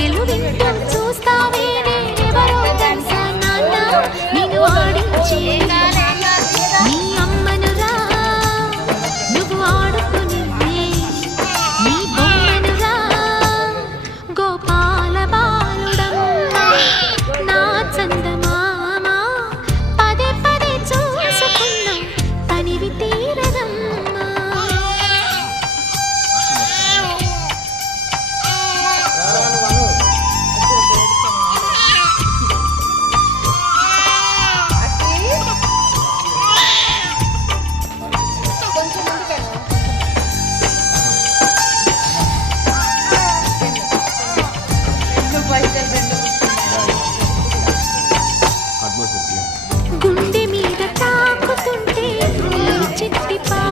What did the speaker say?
కోరికలు వింటూ చూస్తావే నేనెవరో తెలుసా నాన్న నిన్ను ఆడించే నీ అమ్మనురా నువ్వు ఆడుకునే నీ బొమ్మనురా గోపాల బాలుడమ్మా నా చందమామ పదే పదే చూసుకున్నా తనివి తీరదమ్మా Bye.